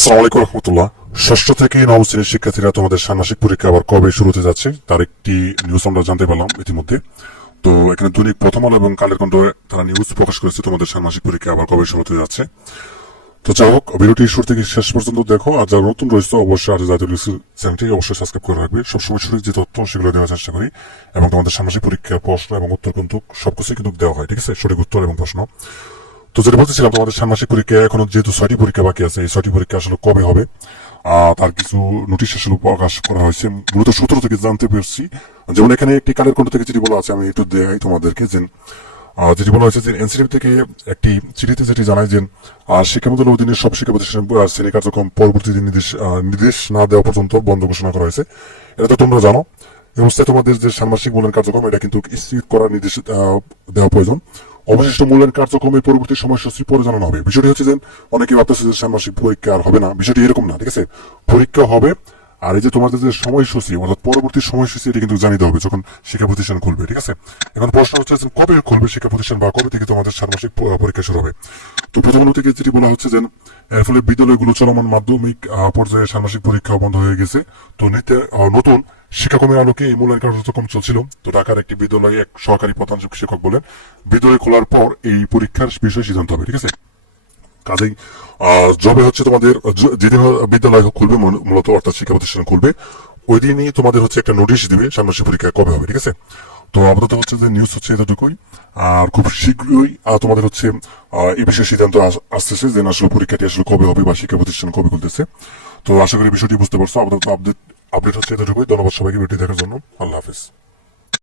আসসালামু আলাইকুম রহমতুল্লাহ। ষষ্ঠ থেকে নবম শ্রেণীর শিক্ষার্থীরা তোমাদের ষান্মাসিক পরীক্ষা আবার কবে শুরু হতে যাচ্ছে তার একটি নিউজ আমরা জানতে পারলাম ইতিমধ্যে। তো এখানে দৈনিক প্রথম আলো এবং কালের কণ্ঠ তারা নিউজ প্রকাশ করেছে তোমাদের ষান্মাসিক পরীক্ষা আবার কবে শুরু হতে যাচ্ছে। তো যাই হোক, ভিডিওটি শুরু থেকে শেষ পর্যন্ত দেখো। আর যারা নতুন রয়েছে অবশ্যই আজ জাতীয় নিউজ চ্যানেলটি অবশ্যই সাবস্ক্রাইব করে রাখবে। সবসময় সঠিক যে তথ্য সেগুলো দেওয়ার চেষ্টা করি, এবং তোমাদের ষান্মাসিক পরীক্ষার প্রশ্ন এবং উত্তর কিন্তু সবকিছু কিন্তু দেওয়া হয়, ঠিক আছে, সঠিক উত্তর এবং প্রশ্ন। তো যেটা বলতেছিলাম, তোমাদের ষান্মাসিক পরীক্ষা এখনো যেহেতু 6টি পরীক্ষা বাকি আছে, এই 6টি পরীক্ষা আসলে কবে হবে তার কিছু নোটিশ আসলে প্রকাশ করা হয়েছে। মূলত 17 থেকে জানতে পেরেছি। যেমন এখানে একটি কালের কণ্ঠ থেকে যেটি বলা আছে, আমি একটু দেখাই তোমাদেরকে। যে যেটি বলা হয়েছে যে এনসিটিভি থেকে একটি চিঠিতে যেটি জানায় যে শিক্ষা মন্ত্রণালয়ের অধীনে সব শিক্ষা প্রতিষ্ঠান শ্রেণী কার্যক্রম পরবর্তী দিন নির্দেশ না দেওয়া পর্যন্ত বন্ধ ঘোষণা করা হয়েছে। এটা তো তোমরা জানো। এই অবস্থায় তোমাদের যে ষান্মাসিক মূল্যায়ন কার্যক্রম এটা কিন্তু স্থগিত করার নির্দেশ দেওয়া প্রয়োজন। অবশিষ্ট মূল্যায়ন কার্যক্রমের পরবর্তী সময়সূচি পরে জানানো হবে। বিষয়টি হচ্ছে যে অনেকে ভাবতেছে যে ষান্মাসিক পরীক্ষা আর হবে না, বিষয়টি এরকম না, ঠিক আছে। পরীক্ষা হবে, আর এই যে তোমাদের যে সময়সূচি অর্থাৎ পরবর্তী সময়সূচি এটা কিন্তু জানিয়ে দেওয়া হবে যখন শিক্ষা প্রতিষ্ঠান খুলবে, ঠিক আছে। এখন প্রশ্ন হচ্ছে যে কবে খুলবে শিক্ষা প্রতিষ্ঠান বা কবে থেকে তোমাদের ষান্মাসিক পরীক্ষা শুরু হবে। তো প্রথম আলো থেকে যেটি বলা হচ্ছে যে এর ফলে বিদ্যালয়গুলো চলমান মাধ্যমিক পর্যায়ে ষান্মাসিক পরীক্ষা বন্ধ হয়ে গেছে। তো নতুন শিক্ষাক্রমের আলোকে এই মূল্যায়ন কার্যক্রম চলছিল। তো ঢাকার একটি বিদ্যালয়ে এক সহকারী প্রধান শিক্ষক বলেন, বিদ্যালয় খোলার পর এই পরীক্ষার বিষয়ে সিদ্ধান্ত হবে, ঠিক আছে। কাজেই যবে হচ্ছে তোমাদের যেদিন বিদ্যালয় খুলবে মূলত অর্থাৎ শিক্ষা প্রতিষ্ঠান খুলবে, ওই দিনই তোমাদের হচ্ছে একটা নোটিশ দিবে ষান্মাসিক পরীক্ষা কবে হবে, ঠিক আছে। তো আপাতত হচ্ছে যে নিউজ হচ্ছে এতটুকুই। আর খুব শীঘ্রই তোমাদের হচ্ছে এই বিষয়ে সিদ্ধান্ত আসতেছে যে আসলে পরীক্ষাটি আসলে কবে হবে বা শিক্ষা প্রতিষ্ঠান কবে খুলতেছে। তো আশা করি বিষয়টি বুঝতে পারছো। আপাতত আপডেট হচ্ছে এতটুকুই। ধন্যবাদ সবাইকে ভিডিও দেখার জন্য। আল্লাহ হাফিজ।